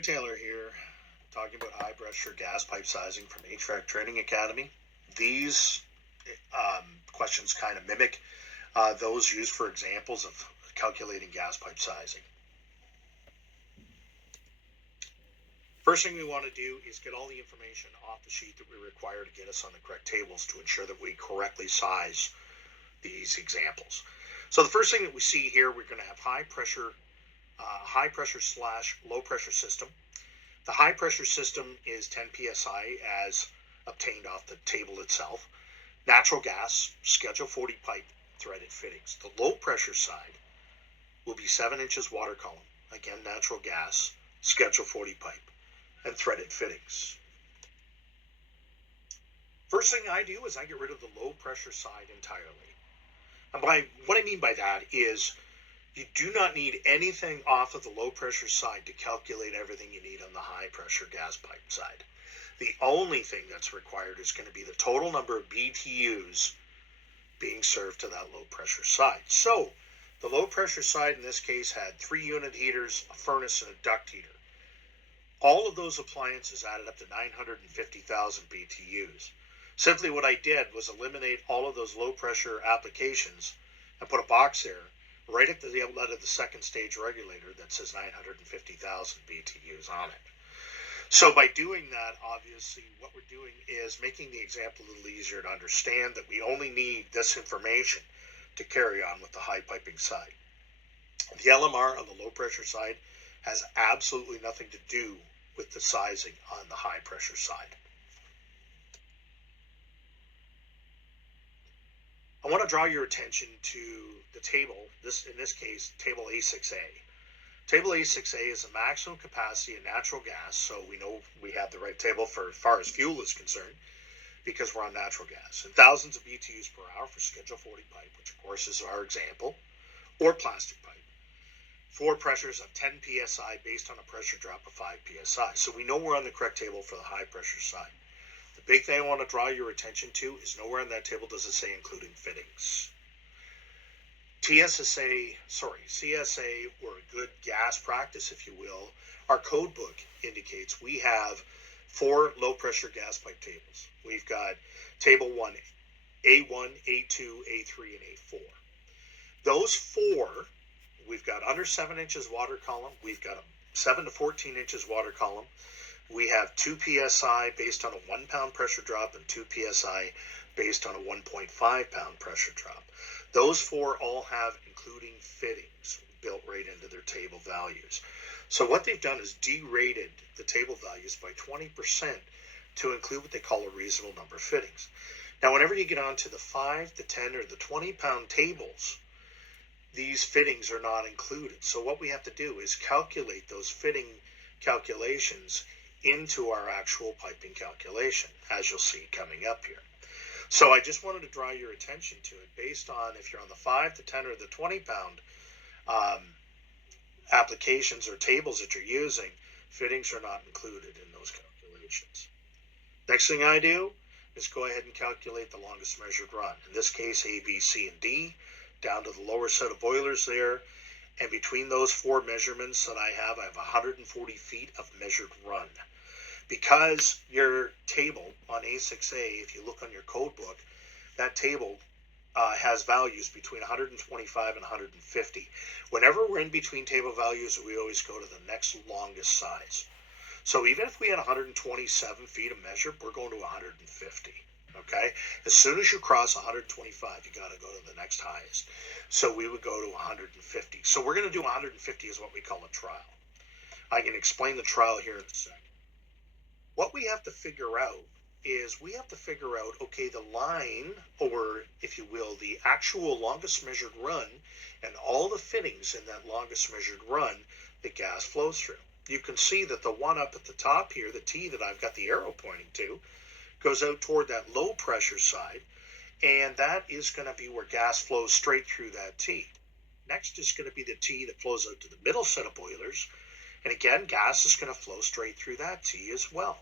Greg Taylor here, talking about high pressure gas pipe sizing from HVAC Training Academy. These questions kind of mimic those used for examples of calculating gas pipe sizing. First thing we want to do is get all the information off the sheet that we require to get us on the correct tables to ensure that we correctly size these examples. So the first thing that we see here, we're going to have high pressure / low pressure system. The high pressure system is 10 psi as obtained off the table itself. Natural gas, Schedule 40 pipe, threaded fittings. The low pressure side will be 7 inches water column, again natural gas, Schedule 40 pipe, and threaded fittings. First thing I do is I get rid of the low pressure side entirely. And what I mean by that is you do not need anything off of the low pressure side to calculate everything you need on the high pressure gas pipe side. The only thing that's required is going to be the total number of BTUs being served to that low pressure side. So the low pressure side in this case had 3 unit heaters, a furnace, and a duct heater. All of those appliances added up to 950,000 BTUs. Simply what I did was eliminate all of those low pressure applications and put a box there right at the outlet of the second stage regulator that says 950,000 BTUs on it. So by doing that, obviously what we're doing is making the example a little easier to understand that we only need this information to carry on with the high piping side. The LMR on the low pressure side has absolutely nothing to do with the sizing on the high pressure side. I want to draw your attention to the table, in this case, table A6A. Table A6A is the maximum capacity of natural gas, so we know we have the right table for as far as fuel is concerned, because we're on natural gas. And thousands of BTUs per hour for Schedule 40 pipe, which of course is our example, or plastic pipe. 4 pressures of 10 psi based on a pressure drop of 5 psi. So we know we're on the correct table for the high pressure side. The big thing I want to draw your attention to is nowhere on that table does it say including fittings. CSA, or a good gas practice, if you will, our code book indicates we have 4 low pressure gas pipe tables. We've got table 1, A1, A2, A3, and A4. Those 4, we've got under 7 inches water column, we've got a 7 to 14 inches water column. We have 2 psi based on a 1 pound pressure drop and 2 psi based on a 1.5 pound pressure drop. Those 4 all have including fittings built right into their table values. So what they've done is derated the table values by 20% to include what they call a reasonable number of fittings. Now, whenever you get onto the 5, the 10, or the 20 pound tables, these fittings are not included. So what we have to do is calculate those fitting calculations into our actual piping calculation, as you'll see coming up here. So I just wanted to draw your attention to it based on if you're on the 5, the 10, or the 20 pound applications or tables that you're using, fittings are not included in those calculations. Next thing I do is go ahead and calculate the longest measured run. In this case, A, B, C, and D, down to the lower set of boilers there. And between those 4 measurements that I have 140 feet of measured run. Because your table on A6A, if you look on your code book, that table has values between 125 and 150. Whenever we're in between table values, we always go to the next longest size. So even if we had 127 feet of measure, we're going to 150. Okay? As soon as you cross 125, you got to go to the next highest. So we would go to 150. So we're going to do 150 is what we call a trial. I can explain the trial here in a second. What we have to figure out is okay, the line, or if you will, the actual longest measured run and all the fittings in that longest measured run, the gas flows through. You can see that the one up at the top here, the T that I've got the arrow pointing to, goes out toward that low pressure side, and that is going to be where gas flows straight through that T. Next is going to be the T that flows out to the middle set of boilers, and again, gas is going to flow straight through that T as well.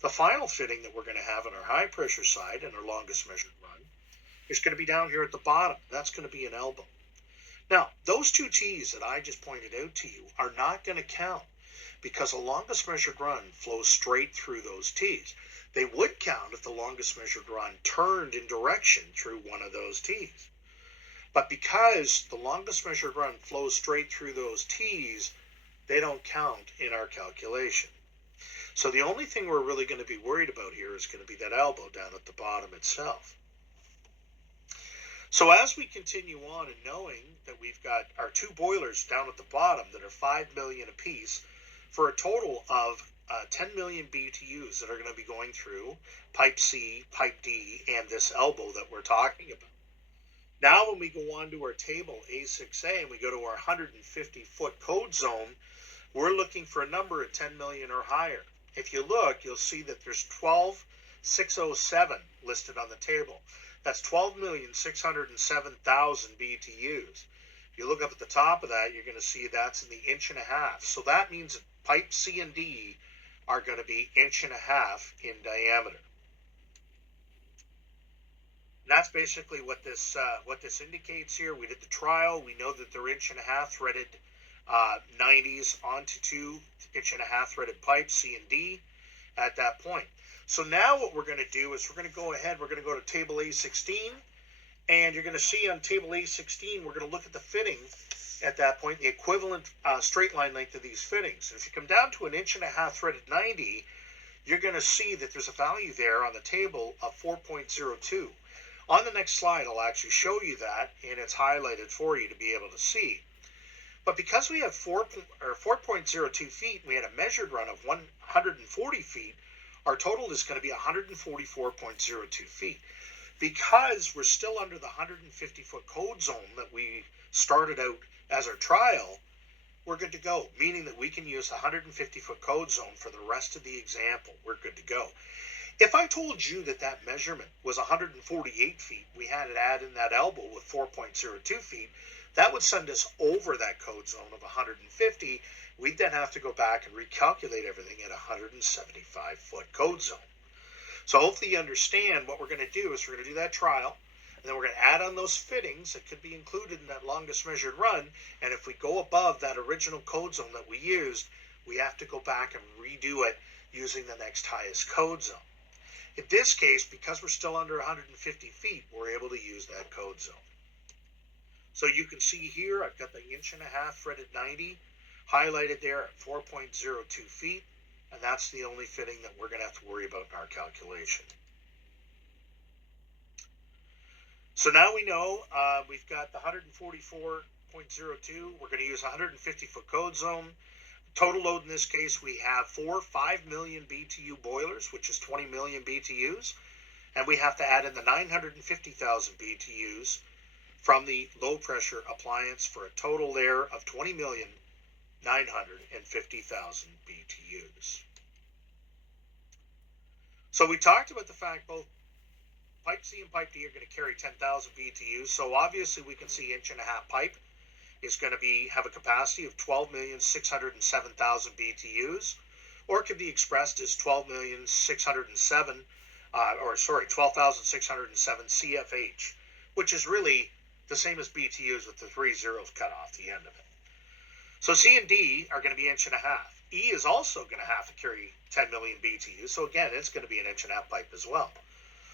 The final fitting that we're going to have on our high pressure side and our longest measured run is going to be down here at the bottom. That's going to be an elbow. Now, those 2 T's that I just pointed out to you are not going to count because the longest measured run flows straight through those T's. They would count if the longest measured run turned in direction through one of those T's. But because the longest measured run flows straight through those T's, they don't count in our calculation. So the only thing we're really going to be worried about here is going to be that elbow down at the bottom itself. So as we continue on and knowing that we've got our two boilers down at the bottom that are 5 million apiece for a total of 10 million BTUs that are going to be going through pipe C, pipe D, and this elbow that we're talking about. Now when we go on to our table A6A and we go to our 150-foot code zone, we're looking for a number of 10 million or higher. If you look, you'll see that there's 12,607 listed on the table. That's 12,607,000 BTUs. If you look up at the top of that, you're going to see that's in the inch and a half. So that means that pipe C and D are going to be inch and a half in diameter. And that's basically what this indicates here. We did the trial. We know that they're inch and a half threaded 90s onto 2 inch and a half threaded pipes C and D at that point. So now what we're going to do is we're going to go ahead, we're going to go to table A16, and you're going to see on table A16, we're going to look at the fitting at that point, the equivalent straight line length of these fittings. And if you come down to an inch and a half threaded 90, you're going to see that there's a value there on the table of 4.02. On the next slide, I'll actually show you that, and it's highlighted for you to be able to see. But because we have 4.02 feet, and we had a measured run of 140 feet, our total is going to be 144.02 feet. Because we're still under the 150-foot code zone that we started out as our trial, we're good to go, meaning that we can use the 150-foot code zone for the rest of the example. We're good to go. If I told you that that measurement was 148 feet, we had to add in that elbow with 4.02 feet, that would send us over that code zone of 150. We'd then have to go back and recalculate everything at 175-foot code zone. So hopefully you understand what we're going to do is we're going to do that trial, and then we're going to add on those fittings that could be included in that longest measured run, and if we go above that original code zone that we used, we have to go back and redo it using the next highest code zone. In this case, because we're still under 150 feet, we're able to use that code zone. So you can see here, I've got the inch and a half threaded 90 highlighted there at 4.02 feet, and that's the only fitting that we're going to have to worry about in our calculation. So now we know we've got the 144.02. We're going to use 150-foot code zone. Total load in this case, we have 5 million BTU boilers, which is 20 million BTUs, and we have to add in the 950,000 BTUs from the low pressure appliance for a total there of 20,950,000 BTUs. So we talked about the fact both pipe C and pipe D are going to carry 10,000 BTUs. So obviously we can see inch and a half pipe is going to have a capacity of 12,607,000 BTUs, or it could be expressed as 12,607 CFH, which is really the same as BTUs with the 3 zeros cut off the end of it. So C and D are going to be inch and a half. E is also going to have to carry 10 million BTUs, so again, it's going to be an inch and a half pipe as well.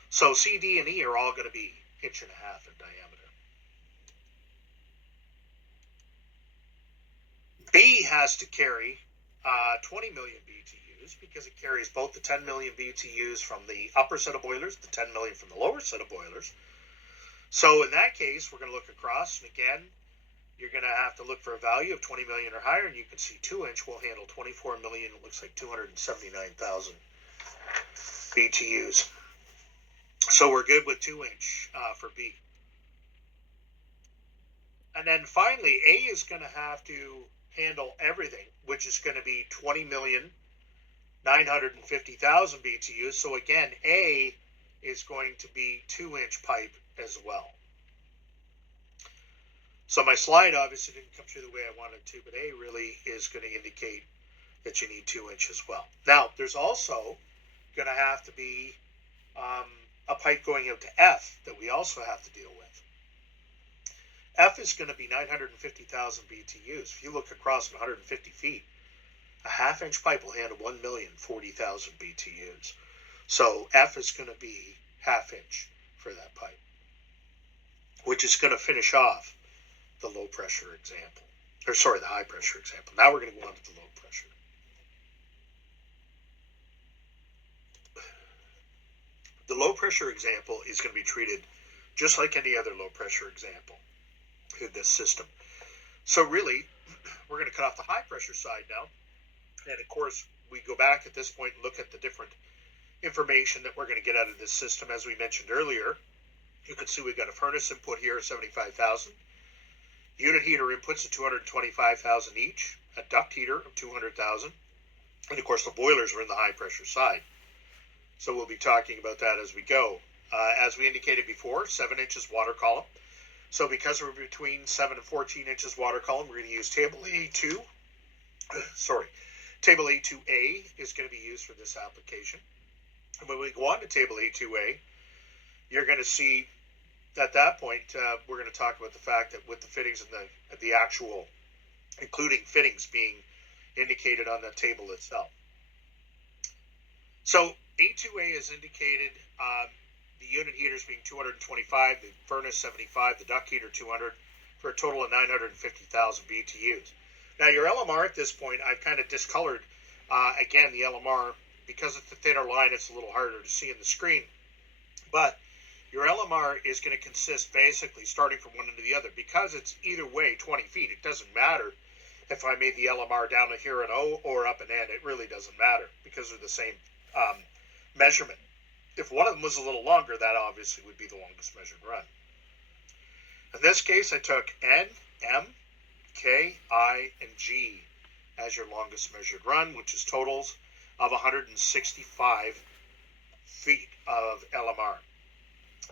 So C, D, and E are all going to be inch and a half in diameter. B has to carry 20 million BTUs because it carries both the 10 million BTUs from the upper set of boilers, the 10 million from the lower set of boilers. So in that case, we're going to look across, and again, you're going to have to look for a value of 20 million or higher, and you can see 2-inch will handle 24 million, it looks like 279,000 BTUs. So we're good with 2-inch for B. And then finally, A is going to have to handle everything, which is going to be 20,950,000 BTUs. So again, A is going to be 2-inch pipe as well. So my slide obviously didn't come through the way I wanted to, but A really is going to indicate that you need 2-inch as well. Now, there's also going to have to be a pipe going out to F that we also have to deal with. F is going to be 950,000 BTUs. If you look across 150 feet, A half-inch pipe will handle 1,040,000 BTUs. So F is going to be half-inch for that pipe, which is going to finish off the low-pressure example. Or sorry, the high-pressure example. Now we're going to go on to the low-pressure. The low-pressure example is going to be treated just like any other low-pressure example in this system. So really, we're going to cut off the high-pressure side now. And of course, we go back at this point and look at the different information that we're going to get out of this system. As we mentioned earlier, you can see we've got a furnace input here of 75,000, unit heater inputs of 225,000 each, a duct heater of 200,000, and of course the boilers are in the high-pressure side. So we'll be talking about that as we go. As we indicated before, 7 inches water column. So because we're between 7 and 14 inches water column, we're going to use table A2. Table A2A is going to be used for this application. And when we go on to table A2A, you're going to see at that point, we're going to talk about the fact that with the fittings and the actual, including fittings being indicated on the table itself. So A2A is indicated, the unit heaters being 225, the furnace 75, the duct heater 200, for a total of 950,000 BTUs. Now your LMR at this point, I've kind of discolored, again, the LMR, because it's a thinner line, it's a little harder to see in the screen. But your LMR is going to consist basically starting from one end to the other. Because it's either way 20 feet, it doesn't matter if I made the LMR down to here an O or up an N. It really doesn't matter because they're the same measurement. If one of them was a little longer, that obviously would be the longest measured run. In this case, I took N, M, K, I, and G as your longest measured run, which is totals of 165 feet of LMR.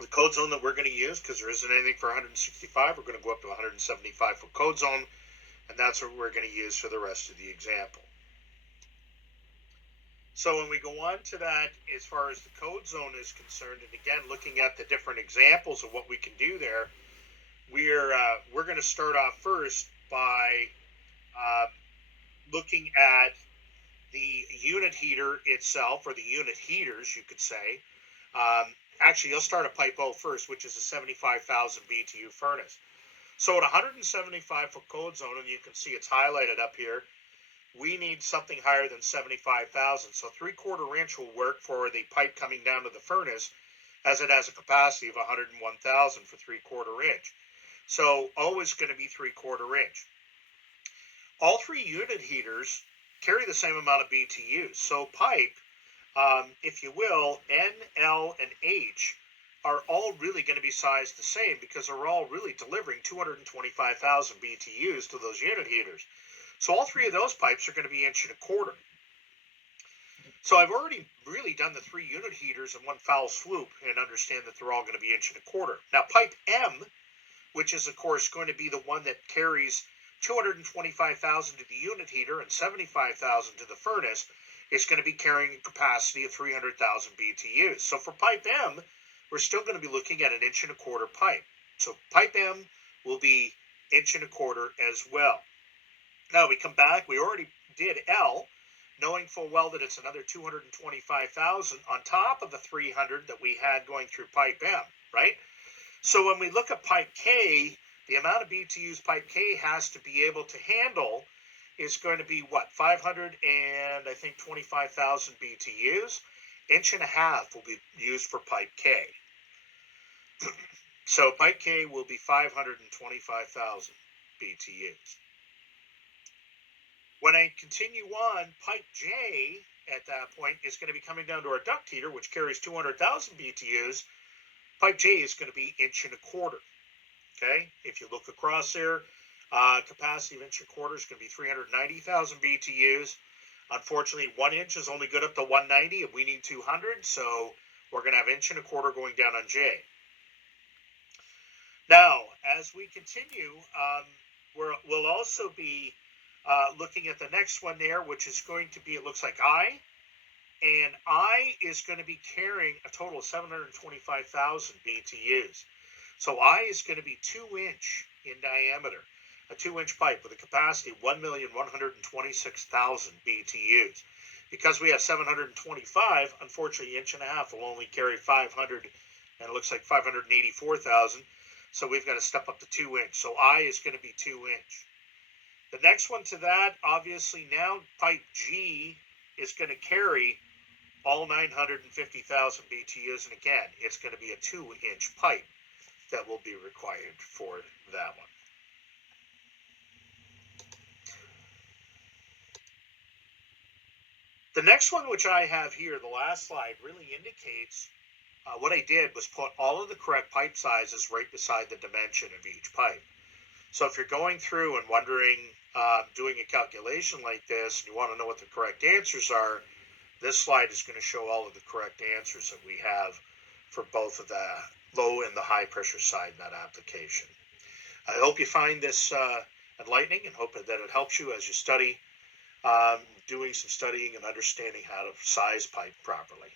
The code zone that we're going to use, because there isn't anything for 165, we're going to go up to 175 foot code zone, and that's what we're going to use for the rest of the example. So when we go on to that, as far as the code zone is concerned, and again, looking at the different examples of what we can do there, we're going to start off first by looking at the unit heater itself, or the unit heaters, you could say. Actually, you'll start at pipe O first, which is a 75,000 BTU furnace. So at 175 foot code zone, and you can see it's highlighted up here, we need something higher than 75,000. So 3/4 inch will work for the pipe coming down to the furnace, as it has a capacity of 101,000 for 3/4 inch. So O is going to be 3/4 inch. All three unit heaters carry the same amount of BTUs. So pipe, if you will, N, L, and H are all really going to be sized the same because they're all really delivering 225,000 BTUs to those unit heaters. So all three of those pipes are going to be 1.25 inches. So I've already really done the three unit heaters in one foul swoop and understand that they're all going to be 1.25 inches. Now pipe M, which is of course going to be the one that carries 225,000 to the unit heater and 75,000 to the furnace, is going to be carrying a capacity of 300,000 BTUs. So for pipe M, we're still going to be looking at an 1.25 inch pipe. So pipe M will be 1.25 inches as well. Now we come back, we already did L, knowing full well that it's another 225,000 on top of the 300 that we had going through pipe M, right? So when we look at pipe K, the amount of BTUs pipe K has to be able to handle is going to be what? 525,000 BTUs. 1.5 inches will be used for pipe K. So pipe K will be 525,000 BTUs. When I continue on, pipe J at that point is going to be coming down to our duct heater, which carries 200,000 BTUs. Pipe J is going to be 1.25 inches. Okay, if you look across there, capacity of 1.25 inches is going to be 390,000 BTUs. Unfortunately, 1 inch is only good up to 190, and we need 200, so we're going to have 1.25 inches going down on J. Now, as we continue, we'll also be looking at the next one there, which is going to be, it looks like I, and I is going to be carrying a total of 725,000 BTUs. So I is going to be 2 inch in diameter. a 2-inch pipe with a capacity of 1,126,000 BTUs. Because we have 725, unfortunately, 1.5 inches will only carry 500, and it looks like 584,000. So we've got to step up to 2-inch. So I is going to be 2-inch. The next one to that, obviously now pipe G is going to carry all 950,000 BTUs. And again, it's going to be a 2-inch pipe that will be required for that one. The next one, which I have here, the last slide, really indicates what I did was put all of the correct pipe sizes right beside the dimension of each pipe. So if you're going through and wondering, doing a calculation like this, and you want to know what the correct answers are, this slide is going to show all of the correct answers that we have for both of the low and the high pressure side in that application. I hope you find this enlightening and hope that it helps you as you study, doing some studying and understanding how to size pipe properly.